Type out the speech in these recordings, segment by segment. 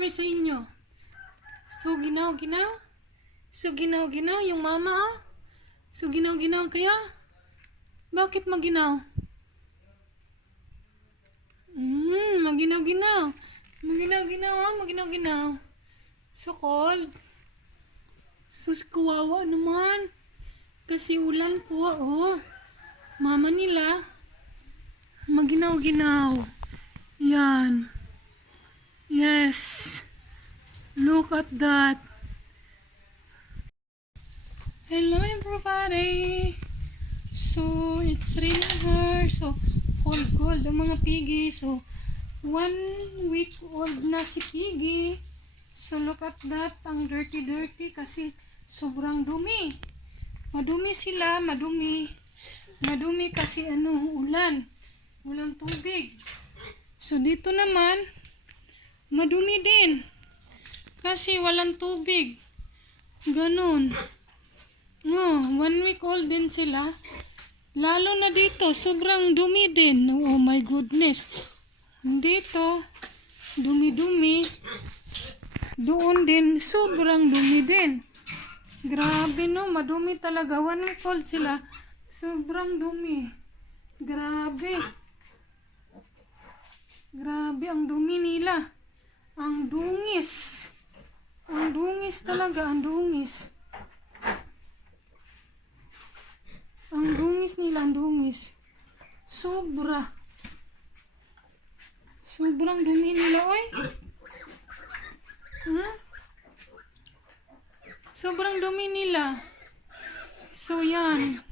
story sa inyo. So, ginaw-ginaw? So, ginaw-ginaw yung mama, ah? So, ginaw-ginaw kaya? Bakit maginaw? Maginaw-ginaw. Maginaw-ginaw, ah? Maginaw-ginaw. So cold. Sus, kawawa naman. Kasi ulan po, oh. Mama nila, maginaw-ginaw. Yan. Yes. Look at that. Hello everybody. So, it's raining here. So, cold ang mga piggy. So, 1 week old na si Piggy. So, look at that. Ang dirty kasi sobrang dumi. Madumi sila, madumi. Madumi kasi ulan. Walang tubig. So, dito naman, madumi din. Kasi walang tubig. Ganun. 1 week old din sila. Lalo na dito, sobrang dumi din. Oh my goodness. Dito, dumi-dumi. Doon din, sobrang dumi din. Grabe no, madumi talaga. 1 week old sila. Sobrang dumi. Grabe. Grabe ang dumi nila. Ang dungis. Ang dungis talaga, ang dungis. Ang dungis nila, ang dungis. Sobra. Sobrang dumi nila, oy. Sobrang dumi nila. So, yan.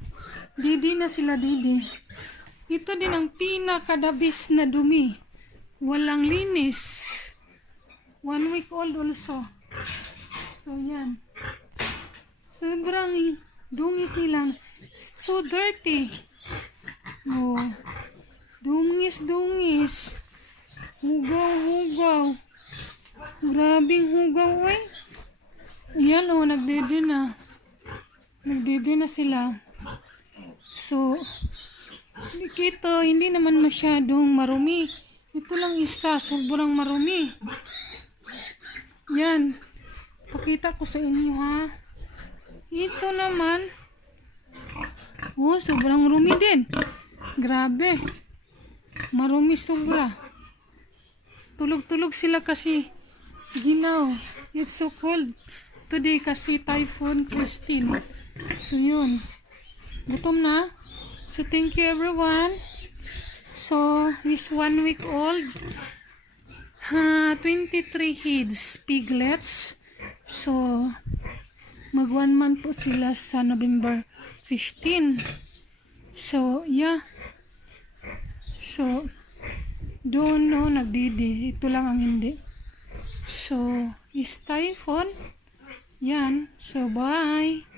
Didi na sila, didi. Ito din ang pinakadabis na dumi. Walang linis. 1 week old also. So, yan. Sobrang dungis nila. So dirty. Oh. Dungis. Hugaw. Grabing hugaw, oy. Ayan, oh, nagdede na. Nagdede na sila. So, ito, hindi naman masyadong marumi. Ito lang isa, sobrang marumi. Yan. Pakita ko sa inyo, ha. Ito naman. Oh, sobrang rumi din. Grabe. Marumi sobra. Tulog sila kasi ginaw. It's so cold today kasi Typhoon Christine. So, yun. Gutom na. So, thank you everyone. So, he's 1 week old. 23 heads, piglets. So, mag 1 month po sila sa November 15. So, yeah. So, doon, no, nagdidi. Ito lang ang hindi. So, is Typhoon. Yan. So, bye.